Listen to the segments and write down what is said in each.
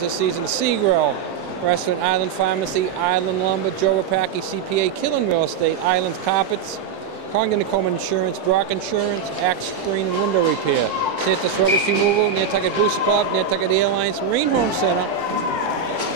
This season, Seagrill, Restaurant, Island Pharmacy, Island Lumber, Joe Rapaki, CPA, Killen Real Estate, Island Carpets, Congdon & Coleman Insurance, Brock Insurance, Axe Screen and Window Repair, Santa's Rubbish Removal, Nantucket Booster Club, Nantucket Airlines, Marine Home Center,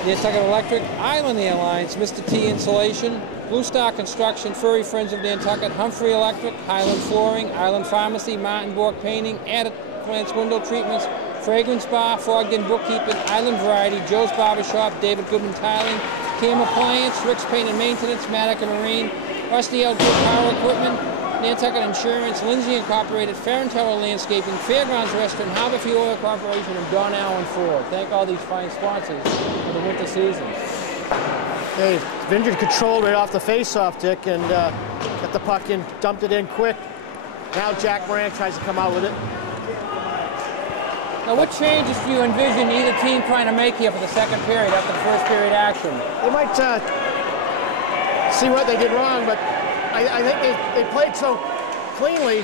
Nantucket Electric, Island Airlines, Mr. T Insulation, Blue Star Construction, Furry Friends of Nantucket, Humphrey Electric, Highland Flooring, Island Pharmacy, Martin Bork Painting, Added Plants Window Treatments, Fragrance Bar, Fogden Bookkeeping, Island Variety, Joe's Barbershop, David Goodman Tiling, Cam Appliance, Rick's Paint and Maintenance, Matica Marine, Rusty Outdoor Power Equipment, Nantucket Insurance, Lindsay Incorporated, Farron Tower Landscaping, Fairgrounds Restaurant, Harborview Oil Corporation, and Don Allen Ford. Thank all these fine sponsors for the winter season. Okay, Vineyard controlled right off the face-off, Dick, and got the puck in, dumped it in quick. Now Jack Moran tries to come out with it. Now, what changes do you envision either team trying to make here for the second period after the first period action? They might see what they did wrong, but I think they played so cleanly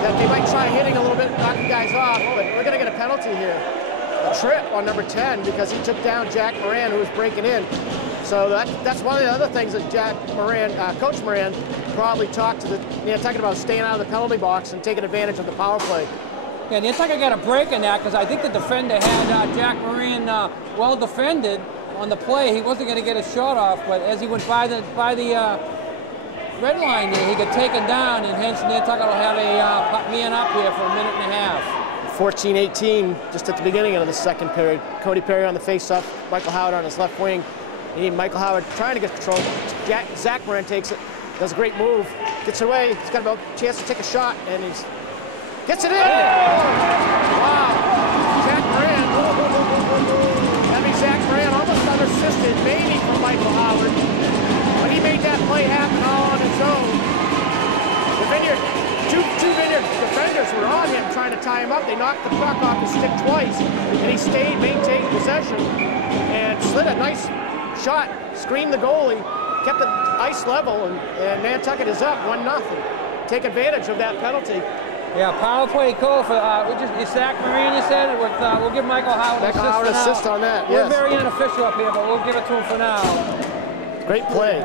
that they might try hitting a little bit, knocking guys off, but we're going to get a penalty here. A trip on number 10 because he took down Jack Moran, who was breaking in. So that's one of the other things that Coach Moran probably talked to the Nantucket about, staying out of the penalty box and taking advantage of the power play. Yeah, Nantucket got a break in that because I think the defender had Jack Moran well defended on the play. He wasn't going to get a shot off, but as he went by the red line there, he got taken down, and hence Nantucket will have a man up here for a minute and a half. 14-18, just at the beginning of the second period. Cody Perry on the face-off, Michael Howard on his left wing. You need Michael Howard trying to get control. Zach Moran takes it, does a great move, gets away. He's got a chance to take a shot, and he's gets it in! Wow! Jack Moran. That means Zach Moran almost unassisted, maybe from Michael Howard. But he made that play happen all on his own. The Vineyard, two Vineyard defenders were on him trying to tie him up. They knocked the puck off his stick twice, and he stayed, maintained possession, and slid a nice shot, screened the goalie, kept it ice level, and Nantucket is up 1-0. Take advantage of that penalty. Yeah, power play call for Zach Moran, you said? We'll give Michael Howard an assist on that, We're yes. very unofficial up here, but we'll give it to him for now. Great play.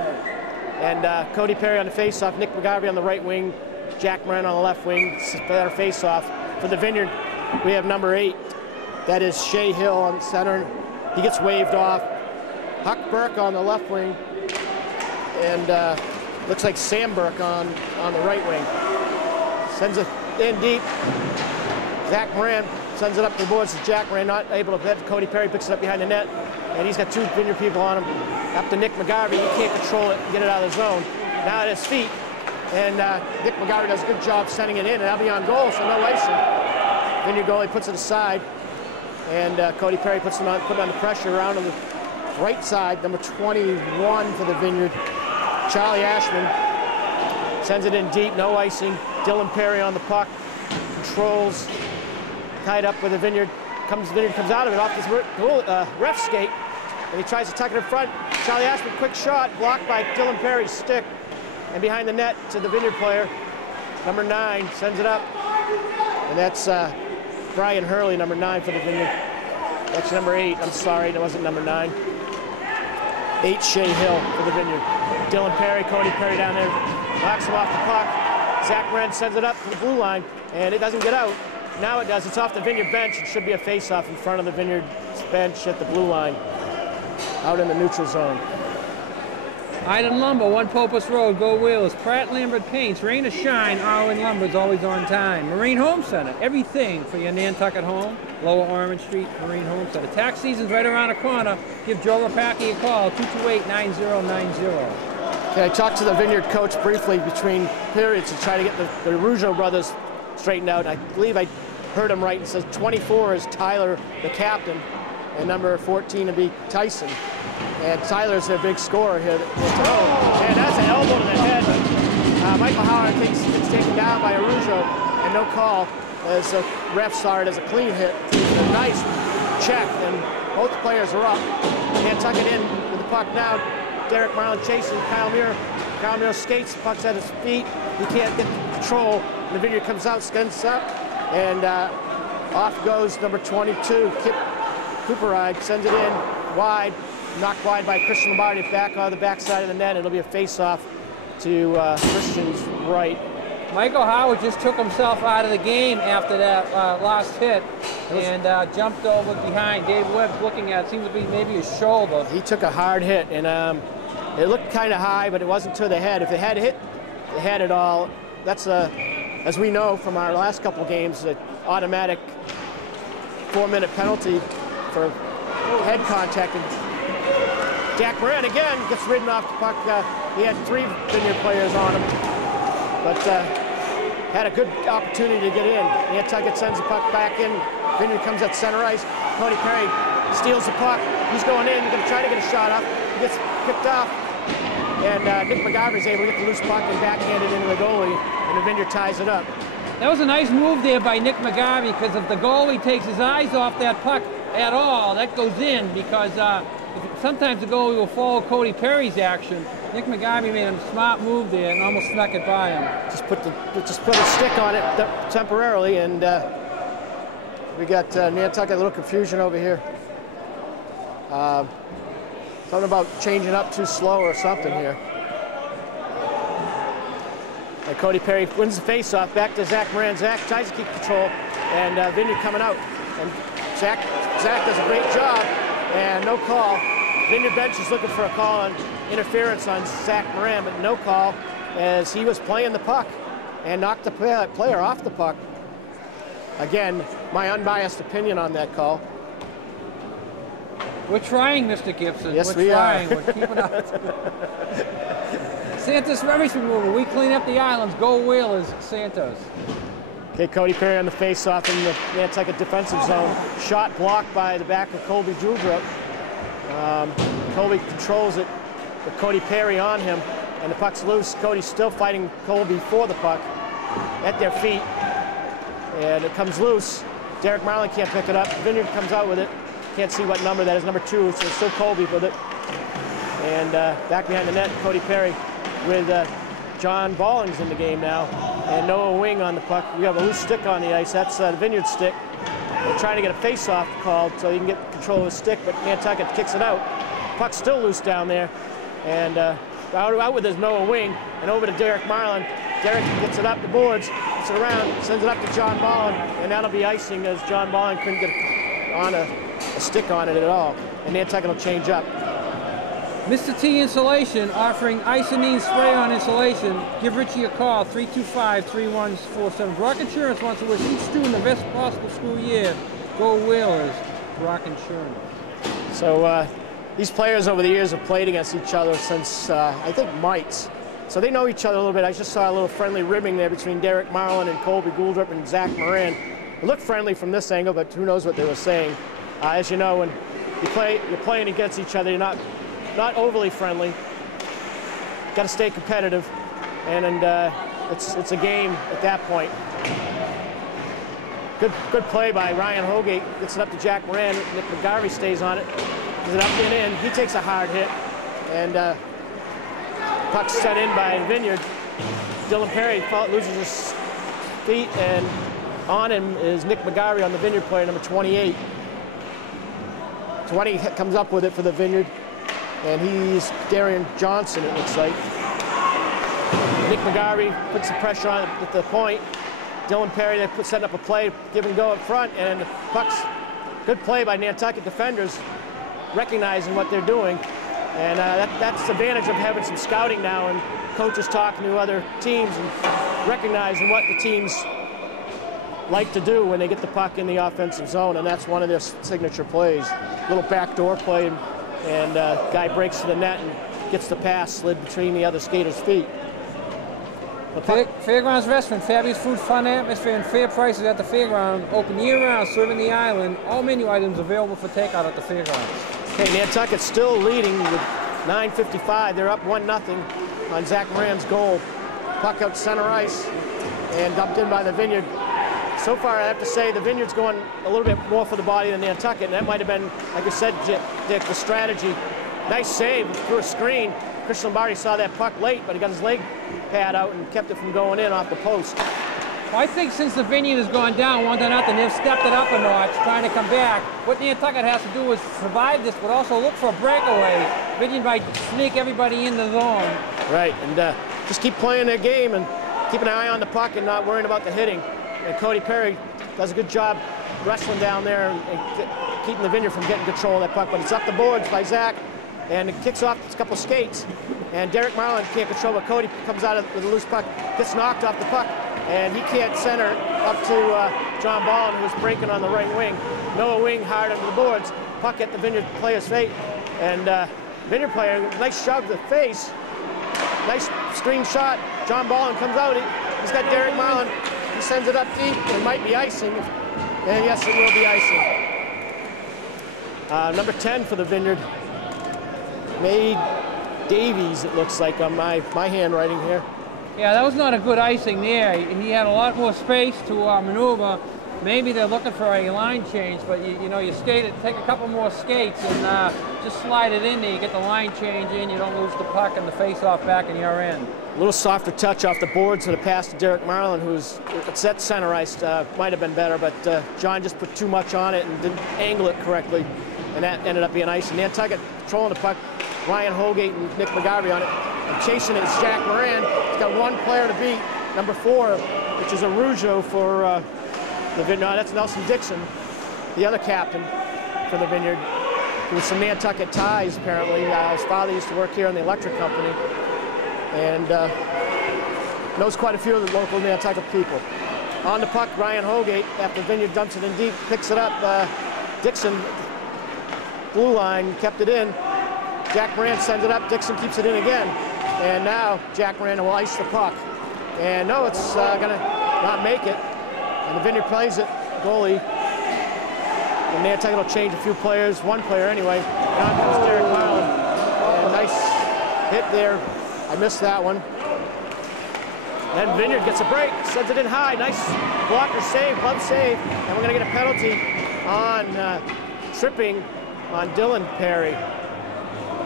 And Cody Perry on the face-off, Nick McGarvey on the right wing, Jack Moran on the left wing, better face-off. For the Vineyard, we have number 8. That is Shea Hill on center. He gets waved off. Huck Burke on the left wing. And looks like Sam Burke on the right wing. Sends it in deep. Zach Moran sends it up the boards to Jack Moran, not able to hit. Cody Perry picks it up behind the net, and he's got 2 Vineyard people on him. Up to Nick McGarvey, he can't control it and get it out of the zone. Now at his feet, and Nick McGarvey does a good job sending it in, and that'll be on goal, so no icing. Vineyard goalie puts it aside, and Cody Perry puts it on the pressure around on the right side. Number 21 for the Vineyard, Charlie Ashman, sends it in deep, no icing. Dylan Perry on the puck, controls, tied up with the Vineyard. Vineyard comes out of it off this ref skate, and he tries to tuck it in front. Charlie Ashman, quick shot, blocked by Dylan Perry's stick, and behind the net to the Vineyard player. Number 9 sends it up, and that's Brian Hurley, number 9 for the Vineyard. That's number 8, I'm sorry, that wasn't number 9. 8 Shea Hill for the Vineyard. Dylan Perry, Cody Perry down there, knocks him off the puck. Zach Moran sends it up to the blue line, and it doesn't get out. Now it does. It's off the Vineyard bench. It should be a face-off in front of the Vineyard bench at the blue line, out in the neutral zone. Island Lumber, 1 Popus Road, Go Wheels. Pratt Lambert Paints, rain or shine, Arwen Lumber is always on time. Marine Home Center, everything for your Nantucket home. Lower Orange Street, Marine Home Center. Tax season's right around the corner. Give Joe Rapaki a call, 228-9090. Okay, I talked to the Vineyard coach briefly between periods to try to get the Rougeau brothers straightened out. I believe I heard him right. It says 24 is Tyler, the captain, and number 14 would be Tyson. And Tyler's their big scorer here. And that's an elbow to the head. Michael Howard gets taken down by a Rougeau, and no call, as the ref saw it as a clean hit. A nice check, and both players are up. Nantucket in with the puck now. Derek Marlin chasing Kyle Muir. Kyle Muir skates, puck's at his feet. He can't get control. The Vineyard comes out, skins up, and off goes number 22, Kip Cooperide sends it in wide, knocked wide by Christian Lombardi, back on the backside of the net. It'll be a face-off to Christian's right. Michael Howard just took himself out of the game after that last hit and jumped over behind. Dave Webb's looking at it. Seems to be maybe his shoulder. He took a hard hit, and it looked kind of high, but it wasn't to the head. If it had hit the head at all, that's as we know from our last couple of games, an automatic 4-minute penalty for head contact. And Jack Moran again gets ridden off the puck. He had 3 Vineyard players on him, but had a good opportunity to get in. Nantucket sends the puck back in. Vineyard comes at center ice. Cody Perry steals the puck. He's going in. He's going to try to get a shot up. He gets picked off. And Nick McGarvey's able to get the loose puck and backhand it into the goalie, and the Vineyard ties it up. That was a nice move there by Nick McGarvey, because if the goalie takes his eyes off that puck at all, that goes in, because sometimes the goalie will follow Cody Perry's action. Nick McGarvey made a smart move there and almost snuck it by him. Just put a stick on it temporarily, and we got Nantucket, a little confusion over here. Something about changing up too slow or something here. And Cody Perry wins the face-off, back to Zach Moran. Zach tries to keep control, and Vineyard coming out. And Zach does a great job, and no call. Vineyard bench is looking for a call on interference on Zach Moran, but no call, as he was playing the puck and knocked the player off the puck. Again, my unbiased opinion on that call. We're trying, Mr. Gibson. Yes, We're trying. We're keeping up. Santos rubbish removal. We clean up the islands. Go Whalers, Santos. Okay, Cody Perry on the face-off in the Nantucket defensive zone. Shot blocked by the back of Colby Juldrup. Colby controls it with Cody Perry on him, and the puck's loose. Cody's still fighting Colby for the puck at their feet, and it comes loose. Derek Marlin can't pick it up. Vineyard comes out with it. Can't see what number that is, number 2, so it's still Colby with it. And back behind the net, Cody Perry with John Ballings in the game now, and Noah Wing on the puck. We have a loose stick on the ice. That's the Vineyard stick. They're trying to get a face-off called so he can get control of his stick, but Nantucket kicks it out. Puck's still loose down there, and out with his Noah Wing, and over to Derek Marlin. Derek gets it up the boards, gets it around, sends it up to John Ballin, and that'll be icing, as John Ballin couldn't get on a stick on it at all, and Nantucket will change up. Mr. T Insulation, offering isonine spray on insulation. Give Richie a call, 325-3147. Brock Insurance wants to wish each student the best possible school year. Go Whalers, Brock Insurance. So these players over the years have played against each other since, I think, mites. So they know each other a little bit. I just saw a little friendly ribbing there between Derek Marlin and Colby Gouldrup and Zach Moran. It looked friendly from this angle, but who knows what they were saying. As you know, when you're playing against each other, you're not overly friendly. Got to stay competitive, and it's a game at that point. Good play by Ryan Holgate. Gets it up to Jack Moran. Nick McGarvey stays on it. Gets it up and in. He takes a hard hit, and puck's set in by Vineyard. Dylan Perry loses his feet, and on him is Nick McGarvey on the Vineyard player, number 28. 20 comes up with it for the Vineyard, and he's Darian Johnson, it looks like. Nick McGarvey puts the pressure on at the point. Dylan Perry, they setting up a play, give and go up front, and puck's good play by Nantucket defenders, recognizing what they're doing. And that's the advantage of having some scouting now, and coaches talking to other teams and recognizing what the teams like to do when they get the puck in the offensive zone, and that's one of their signature plays. Little backdoor play, and guy breaks to the net and gets the pass slid between the other skater's feet. Fairgrounds Restaurant, fabulous food, fun atmosphere, and fair prices at the fairground. Open year-round, serving the island. All menu items available for takeout at the fairgrounds. Okay, Nantucket's still leading with 9:55. They're up 1-0 on Zach Moran's goal. Puck out center ice and dumped in by the Vineyard. So far, I have to say, the Vineyard's going a little bit more for the body than Nantucket, and that might have been, like I said, Dick, the strategy. Nice save through a screen. Christian Lombardi saw that puck late, but he got his leg pad out and kept it from going in off the post. Well, I think since the Vineyard has gone down 1-0, they've stepped it up a notch, trying to come back. What Nantucket has to do is survive this, but also look for a breakaway. Vineyard might sneak everybody in the zone. Right, and just keep playing their game and keep an eye on the puck and not worrying about the hitting. And Cody Perry does a good job wrestling down there and keeping the Vineyard from getting control of that puck. But it's up the boards by Zach, and it kicks off a couple skates. And Derek Marlin can't control it. Cody comes out with a loose puck, gets knocked off the puck, and he can't center up to John Ballin, who's breaking on the right wing. Noah Wing hard under the boards. Puck at the Vineyard player's feet, and Vineyard player, nice shove to the face. Nice screen shot. John Ballin comes out. He's got Derek Marlin. He sends it up deep. It might be icing. And yes, it will be icing. Number 10 for the Vineyard, May Davies, it looks like on my handwriting here. Yeah, that was not a good icing there. He had a lot more space to maneuver. Maybe they're looking for a line change, but you know, you skate it, take a couple more skates and just slide it in there. You get the line change in, you don't lose the puck and the face-off back in your end. A little softer touch off the boards and a pass to Derek Marlin, who's set center ice. Might have been better, but John just put too much on it and didn't angle it correctly, and that ended up being ice. And Nantucket controlling the puck, Ryan Holgate and Nick McGarvey on it. And chasing it is Jack Moran. He's got one player to beat, number 4, which is a Rougeau for the Vineyard. No, that's Nelson Dixon, the other captain for the Vineyard, with some Nantucket ties apparently. His father used to work here in the electric company, and knows quite a few of the local Nantucket people. On the puck, Ryan Holgate, after Vineyard dumps it in deep, picks it up. Dixon, blue line, kept it in. Jack Moran sends it up. Dixon keeps it in again. And now Jack Moran will ice the puck. And no, it's going to not make it. And the Vineyard plays it, goalie. And Nantucket will change a few players, one player anyway. Down comes Derek Marlin. And nice hit there. I missed that one. And Vineyard gets a break, sends it in high. Nice blocker save, glove save. And we're going to get a penalty on tripping on Dylan Perry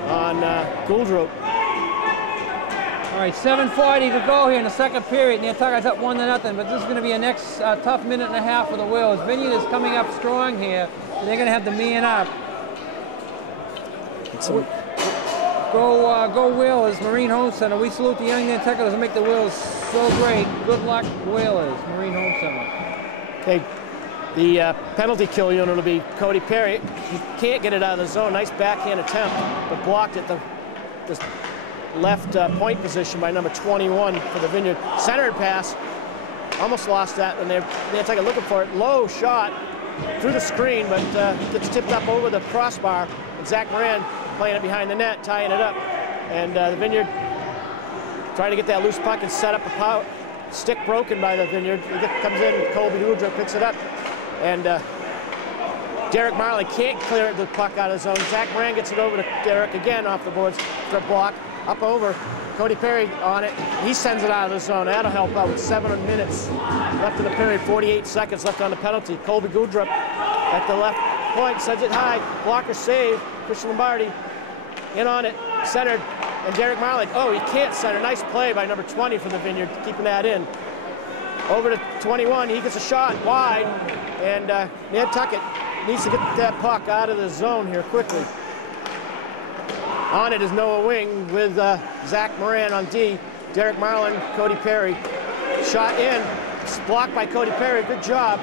on Gouldrow. All right, 7:40 to go here in the second period. Nantucket's up 1-0, but this is going to be a next tough minute and a half for the Wills. Vineyard is coming up strong here, and they're going to have the man up. Go Whalers, Marine Home Center. We salute the young Nantucketers and make the Wills so great. Good luck, Whalers, Marine Home Center. Okay, the penalty kill unit will be Cody Perry. He can't get it out of the zone. Nice backhand attempt, but blocked at the left point position by number 21 for the Vineyard. Centered pass, almost lost that, and they're Nantucket looking for it. Low shot through the screen, but gets tipped up over the crossbar. And Zach Moran playing it behind the net, tying it up. And the Vineyard trying to get that loose puck and set up a power. Stick broken by the Vineyard. He comes in, Colby Woodrow picks it up. And Derek Marlin can't clear the puck out of the zone. Zach Moran gets it over to Derek again off the boards for a block. Up over, Cody Perry on it. He sends it out of the zone. That'll help out with 7 minutes left in the period, 48 seconds left on the penalty. Colby Goudrup at the left point, sends it high. Blocker save, Christian Lombardi in on it, centered, and Derek Marlin. Oh, he can't center. Nice play by number 20 for the Vineyard, keeping that in. Over to 21, he gets a shot wide, and Nantucket needs to get that puck out of the zone here quickly. On it is Noah Wing with Zach Moran on D. Derek Marlin, Cody Perry. Shot in. It's blocked by Cody Perry. Good job.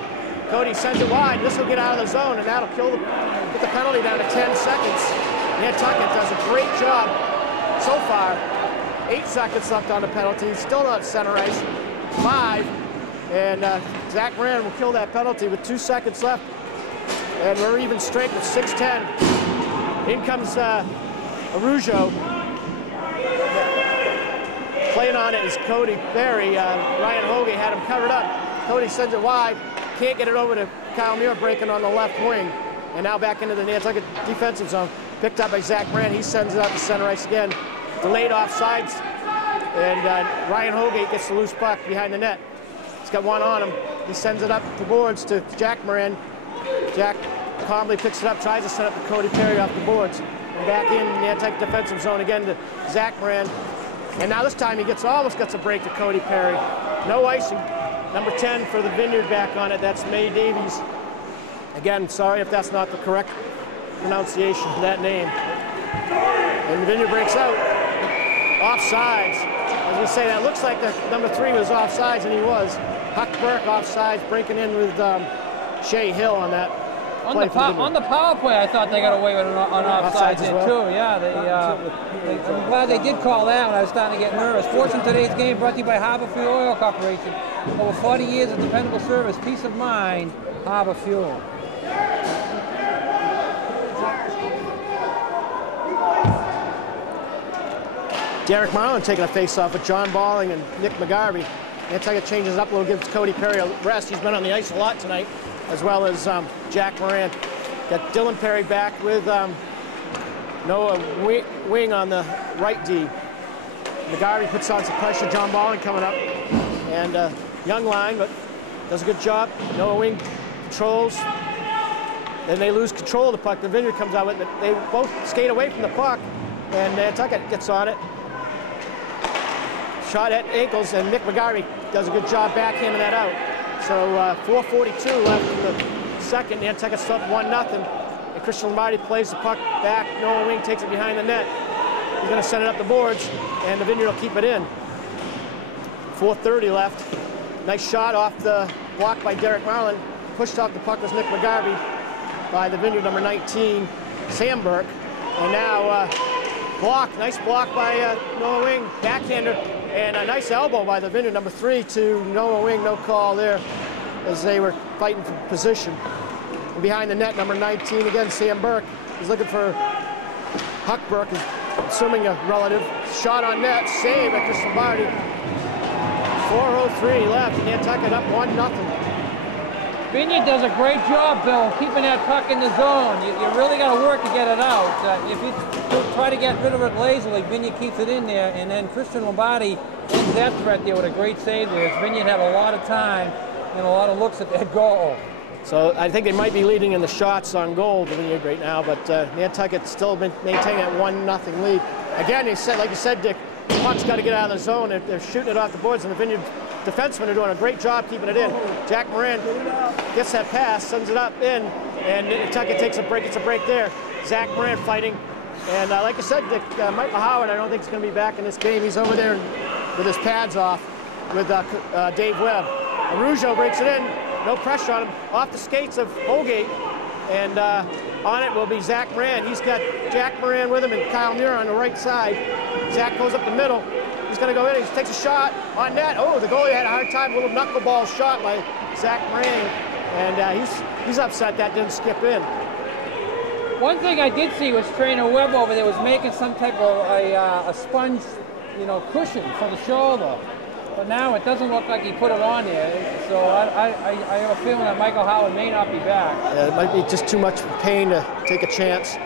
Cody sends it wide. This will get out of the zone, and that'll get the penalty down to 10 seconds. Nantucket does a great job so far. 8 seconds left on the penalty. Still not center ice. 5. And Zach Moran will kill that penalty with 2 seconds left. And we're even straight with 6:10. In comes Rougeau. Playing on it is Cody Perry. Ryan Hoagie had him covered up. Cody sends it wide. Can't get it over to Kyle Muir, breaking on the left wing. And now back into the Nantucket defensive zone. Picked up by Zach Moran. He sends it out to center ice again. Delayed offsides. And Ryan Hoagie gets the loose puck behind the net. He's got one on him. He sends it up the boards to Jack Moran. Jack calmly picks it up, tries to send it up to Cody Perry off the boards. And back in the Nantucket defensive zone again to Zach Moran. And now this time he almost gets a break to Cody Perry. No icing. Number 10 for the Vineyard back on it. That's May Davies. Again, sorry if that's not the correct pronunciation of that name. And the Vineyard breaks out. Offsides. I was going to say, that looks like the number 3 was offsides, and he was. Huck Burke offsides, breaking in with Shea Hill on that. On the power play, I thought they got away with on offsides there well. too. Yeah, I'm glad they did call that when I was starting to get nervous. Fortune today's game brought to you by Harbor Fuel Oil Corporation. Over 40 years of dependable service, peace of mind, Harbor Fuel. Derek Marlin taking a face-off with John Balling and Nick McGarvey. Nantucket changes up a little, gives Cody Perry a rest. He's been on the ice a lot tonight, as well as Jack Moran. Got Dylan Perry back with Noah Wing on the right D. McGarvey puts on some pressure. John Balling coming up. And young line, but does a good job. Noah Wing controls. Then they lose control of the puck. The Vineyard comes out with it. They both skate away from the puck, and Nantucket gets on it. Shot at ankles, and Nick McGarvey does a good job backhanding that out. So 4:42 left in the second. Nantucket's up 1-0. And Christian Lombardi plays the puck back. Noah Wing takes it behind the net. He's going to send it up the boards, and the Vineyard will keep it in. 4:30 left. Nice shot off the block by Derek Marlin. Pushed off the puck was Nick McGarvey by the Vineyard number 19, Sam Burke. And now block, nice block by Noah Wing, backhander, and a nice elbow by the Vineyard number 3 to Noah Wing. No call there as they were fighting for position. And behind the net, number 19 again, Sam Burke is looking for Huck Burke, assuming a relative. Shot on net, save by Chris Lombardi. 4:03 left, and Nantucket up 1-0. Vineyard does a great job, Bill, keeping that puck in the zone. You really got to work to get it out. If you try to get rid of it lazily, Vineyard keeps it in there, and then Christian Lombardi ends that threat there with a great save there. Vineyard had a lot of time and a lot of looks at that goal. So I think they might be leading in the shots on goal, the Vineyard right now, but Nantucket's still been maintaining that 1-0 lead. Again, like you said, Dick, the puck's got to get out of the zone. They're shooting it off the boards, and the Vineyard defensemen are doing a great job keeping it in. Jack Moran gets that pass, sends it up in, and Nantucket takes a break. It's a break there. Zach Moran fighting. And like I said, Dick, Michael Howard, I don't think he's going to be back in this game. He's over there with his pads off with Dave Webb. Arujo breaks it in. No pressure on him. Off the skates of Holgate. And on it will be Zach Moran. He's got Jack Moran with him and Kyle Muir on the right side. Zach goes up the middle. He's going to go in. He takes a shot on net. Oh, the goalie had a hard time. A little knuckleball shot by Zach Moran. And he's upset that didn't skip in. One thing I did see was Trainer Webb over there was making some type of a sponge, cushion for the shoulder. But now it doesn't look like he put it on there. So I have a feeling that Michael Howard may not be back. Yeah, it might be just too much pain to take a chance.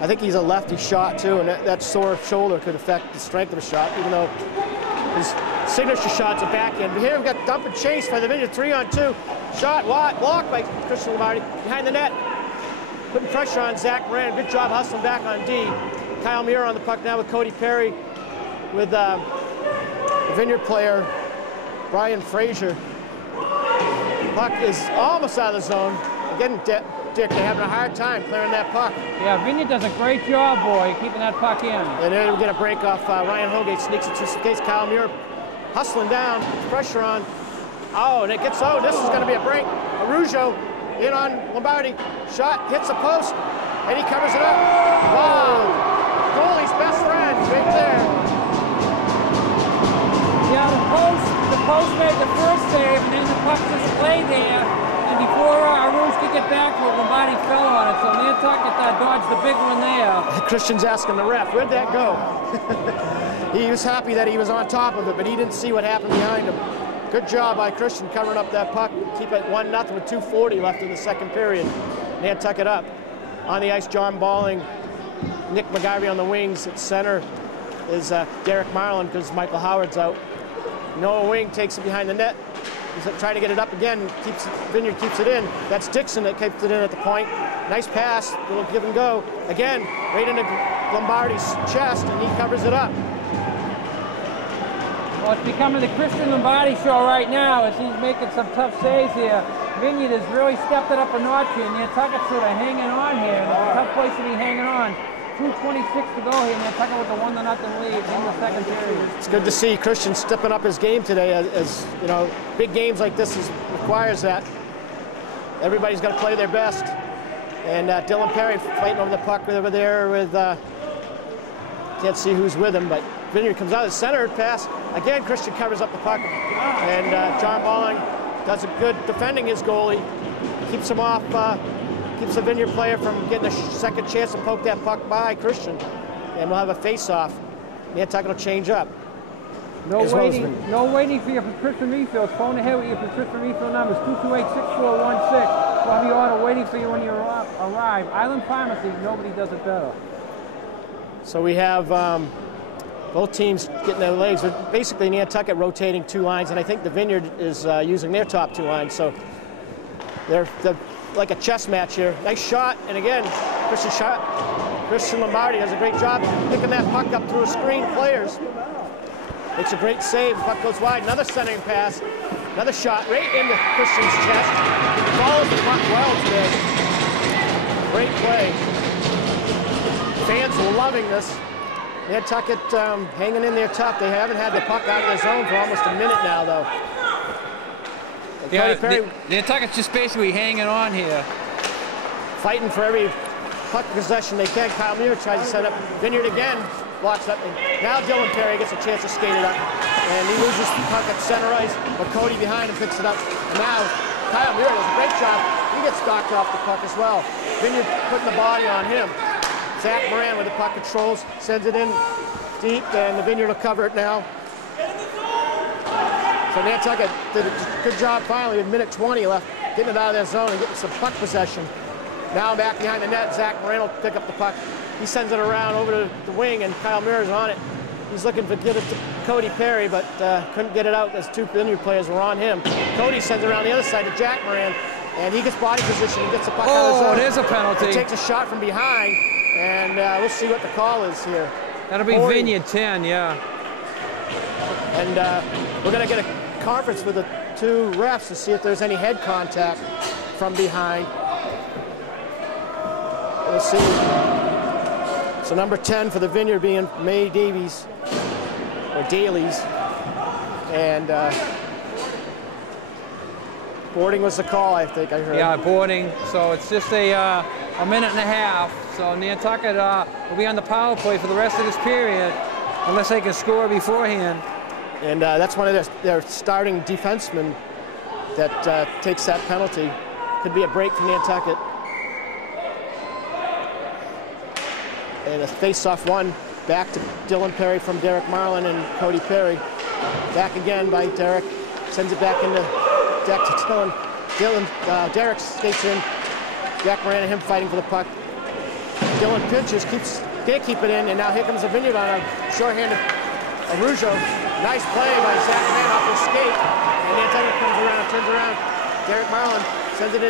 I think he's a lefty shot too, and that sore shoulder could affect the strength of the shot, even though his signature shot's a backhand. But here we've got dump and chase by the Vineyard, 3-on-2. Shot, blocked by Christian Lombardi. Behind the net, putting pressure on Zach Moran. Good job hustling back on D. Kyle Muir on the puck now with Cody Perry, with the Vineyard player, Brian Frazier. Puck is almost out of the zone. Again, Dick, they're having a hard time clearing that puck. Yeah, Vineyard does a great job, boy, keeping that puck in. And then we get a break off. Ryan Holgate sneaks it to case. Kyle Muir hustling down, pressure on. Oh, and it gets, this is going to be a break. Arujo in on Lombardi. Shot, hits a post, and he covers it up. Wow, goalie's best friend right there. Yeah, the post made the first save, and then the puck just lay there. And before Arujo could get back to it, Lombardi fell on it. So Nantucket dodged the big one there. Christian's asking the ref, where'd that go? He was happy that he was on top of it, but he didn't see what happened behind him. Good job by Christian covering up that puck. Keep it 1-0 with 2:40 left in the second period. Nantucket up. On the ice, John Balling, Nick McGarvey on the wings. At center is Derek Marlin because Michael Howard's out. Noah Wing takes it behind the net. He's trying to get it up again. Vineyard keeps it in. That's Dixon that keeps it in at the point. Nice pass, little give and go. Again, right into Lombardi's chest, and he covers it up. Well, it's becoming the Christian Lombardi show right now as he's making some tough saves here. Vineyard has really stepped it up a notch here. Nantucket's sort of hanging on here. It's a tough place to be hanging on. 2:26 to go here. Nantucket with a 1-0 lead in the second period. It's good to see Christian stepping up his game today. As you know, big games like this requires that. Everybody's got to play their best. And Dylan Perry fighting over the puck over there with, can't see who's with him, but Vineyard comes out of the center pass. Again, Christian covers up the puck. And John Balling does a good defending his goalie. Keeps him off, keeps the Vineyard player from getting a second chance to poke that puck by Christian. And we'll have a face-off. Nantucket will change up. No waiting for your prescription refills. Phone ahead with your prescription refill numbers, 228-6416. We'll have your order waiting for you when you arrive. Island Pharmacy, nobody does it better. So we have both teams getting their legs. Basically, Nantucket rotating two lines, and I think the Vineyard is using their top two lines. So they're like a chess match here. Nice shot, and again, Christian Lombardi does a great job picking that puck up through a screen of players. Makes a great save. Puck goes wide. Another centering pass. Another shot right into Christian's chest. Follows the puck well today. Great play. Fans loving this. Nantucket hanging in there tough. They haven't had the puck out of their zone for almost a minute now, though. Yeah, Nantucket's just basically hanging on here. Fighting for every puck possession they can. Kyle Muir tries to set up. Vineyard again. Blocks up, and now Dylan Perry gets a chance to skate it up, and he loses the puck at center ice, but Cody behind him picks it up. And now Kyle Muir does a great job. He gets knocked off the puck as well. Vineyard putting the body on him. Zach Moran with the puck controls, sends it in deep, and the Vineyard will cover it now. So Nantucket did a good job finally with minute 20 left, getting it out of their zone and getting some puck possession. Now back behind the net, Zach Moran will pick up the puck. He sends it around over to the wing, and Kyle Muir is on it. He's looking to get it to Cody Perry, but couldn't get it out as two Vineyard players were on him. Cody sends it around the other side to Jack Moran, and he gets body position and gets the puck out of the zone. Oh, there's a penalty. He takes a shot from behind, and we'll see what the call is here. That'll be Vineyard 10, yeah. And we're going to get a conference with the two refs to see if there's any head contact from behind. We'll see. So number 10 for the Vineyard being May Davies, or Dailies, and boarding was the call, I think I heard. Yeah, boarding. So it's just a minute and a half. So Nantucket will be on the power play for the rest of this period, unless they can score beforehand. And that's one of their starting defensemen that takes that penalty. Could be a break for Nantucket. And a face-off one back to Dylan Perry from Derek Marlin and Cody Perry. Back again by Derek. Sends it back into deck to Dylan. Derek skates in. Jack Moran and him fighting for the puck. Dylan pinches, can't keep it in, and now here comes the Vineyard on a shorthanded Arujo. Nice play by Zach Moran off his skate. And Nantucket comes around, turns around. Derek Marlin sends it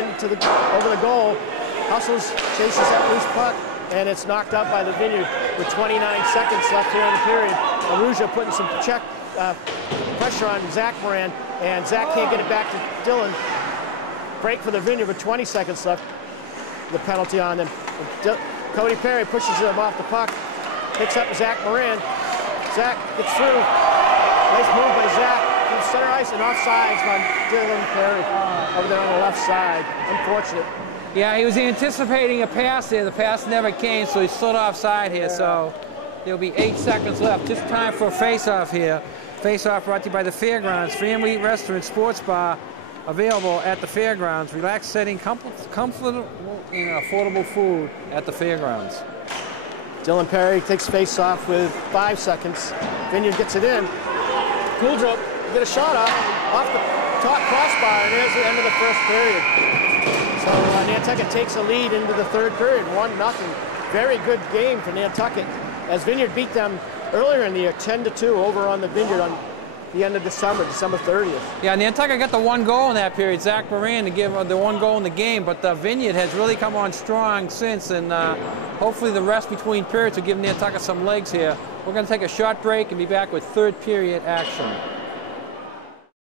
over the goal. Hustles, chases that loose puck. And it's knocked out by the Vineyard with 29 seconds left here in the period. Arujo putting some pressure on Zach Moran, and Zach can't get it back to Dylan. Break for the Vineyard with 20 seconds left. The penalty on them. Cody Perry pushes him off the puck, picks up Zach Moran. Zach gets through. Nice move by Zach from center ice and offsides by Dylan Perry over there on the left side. Unfortunate. Yeah, he was anticipating a pass there. The pass never came, so he slid offside here. So there'll be 8 seconds left. Just time for a face-off here. Face-off brought to you by the Fairgrounds. Family Restaurant Sports Bar available at the Fairgrounds. Relaxed setting, comfortable and affordable food at the Fairgrounds. Dylan Perry takes face-off with 5 seconds. Vineyard gets it in. Kuldrup get a shot off the top crossbar, and there's the end of the first period. So Nantucket takes a lead into the third period, 1-0. Very good game for Nantucket, as Vineyard beat them earlier in the year, 10-2 over on the Vineyard on the end of December 30th. Yeah, Nantucket got the 1 goal in that period, Zach Moran, to give the 1 goal in the game, but the Vineyard has really come on strong since, and hopefully the rest between periods will give Nantucket some legs here We're going to take a short break and be back with third period action.